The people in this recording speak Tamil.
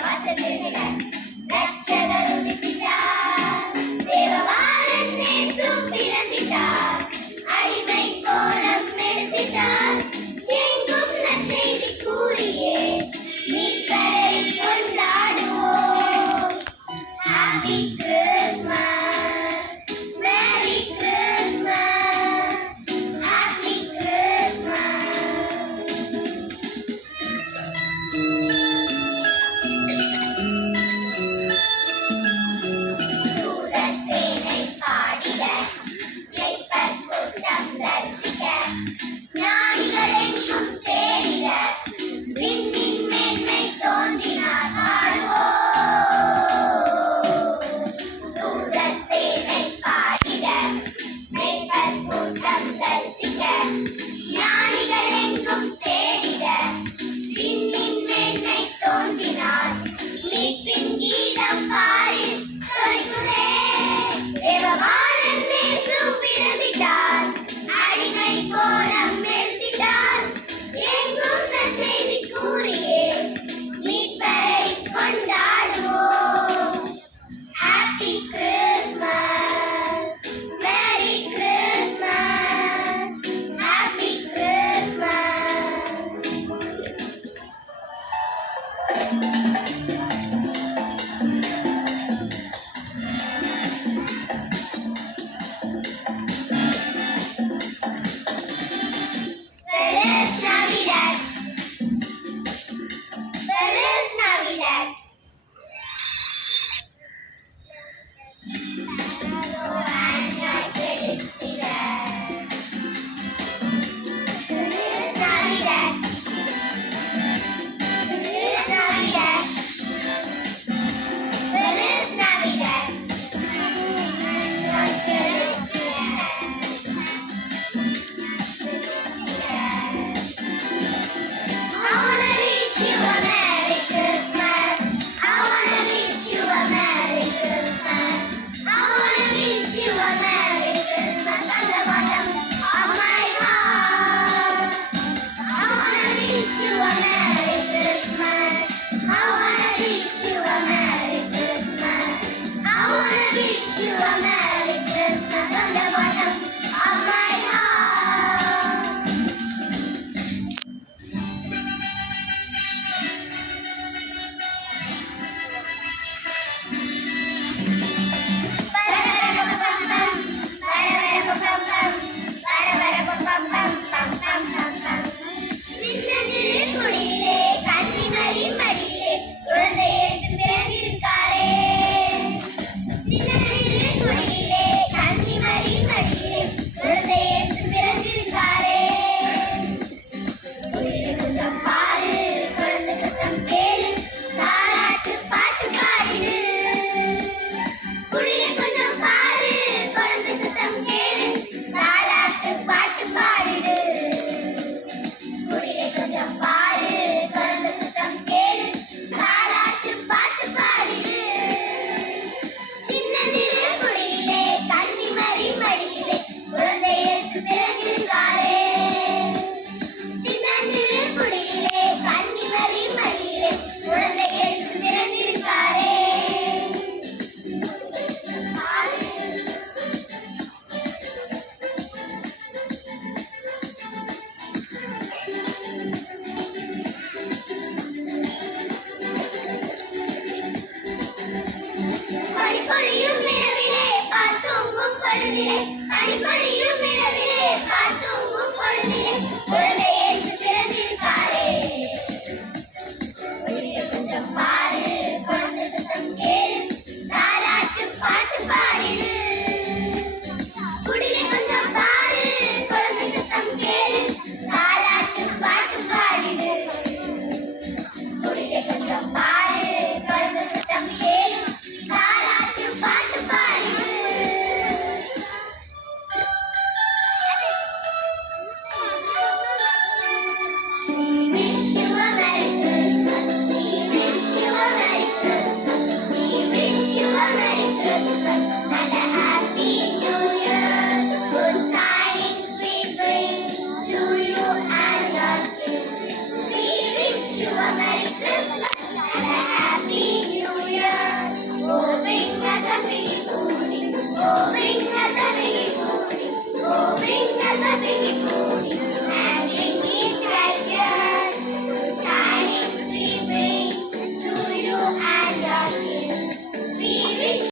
வாசத்திருந்திட ரட்சகர் உதித்தார். தேவபாலன் இயேசு பிறந்திட்டார். அடிமை கோலம் எடுத்திட்டார். எங்கும் நற்செய்தி கூறியே மீட்பரை கொண்டாடுவோம். Happy Christmas, merry Christmas, happy Christmas. தூதர் சேனை பாடிட, மெய்ப்பர் கூட்டம் தரிசிக்க, ஞானிகள் எங்கும் தேடிட, விண்ணின் மேன்மை தோன்றினார் பாடுவோம். தூதர் சேனை பாடிட, மெய்ப்பர் கூட்டம் தரிசிக்க, ஞானிகள் எங்கும் தேடிட, விண்ணின் மேன்மை தோன்றினார். மீட்பின் கீதம் பாரில் தொனிக்குதே. தேவபாலன் இயேசு பிறந்திட்டார். அடிமை கோலம் எடுத்திட்டார். எங்கும் நற்செய்தி கூறியே மீட்பரை கொண்டாடுவோம். Happy Christmas, merry Christmas, happy Christmas. Feliz Navidad. Feliz Navidad. Hello and felicidad. Feliz Navidad. Feliz Navidad. Feliz Navidad. I wanna wish you a Merry Christmas. I wanna wish you a Merry Christmas. I wanna wish you a Merry Christmas from the bottom of my heart. I wanna wish you a Merry Christmas. I wanna wish you a Merry Christmas. I wanna wish you a Merry Christmas from the bottom of my heart. சின்னஞ்சிறு குடிலே கன்னிமரி மடியிலே குழந்தை இயேசு பிறந்திருக்காரே. சின்னஞ்சிறு குடிலே கன்னிமரி மடியிலே குழந்தை இயேசு பிறந்திருக்காரே. குடிலே கொஞ்சம் பாரு, குழந்தை சத்தம் கேளு, தாலாட்டு பாட்டு பாடிடு. குடிலே கொஞ்சம் பாரு, குழந்தை சத்தம் கேளு, தாலாட்டு பாட்டு பாடிடு. குடிலே கொஞ்சம் பாரு, குழந்தை சத்தம் கேளு, தாலாட்டு பாட்டு பாடிடு. சின்னஞ்சிறு குடிலே கன்னிமரி மடியிலே குழந்தை இயேசு பிறந்திருக்காரே. சின்னஞ்சிறு குடிலே கன்னிமரி மடியிலே குழந்தை இயேசு பிறந்திருக்காரே. பாரு. பனிப்பொழியும் இரவிலே, பால் தூங்கும் பொழுதிலே, பனிப்பொழியும் இரவிலே,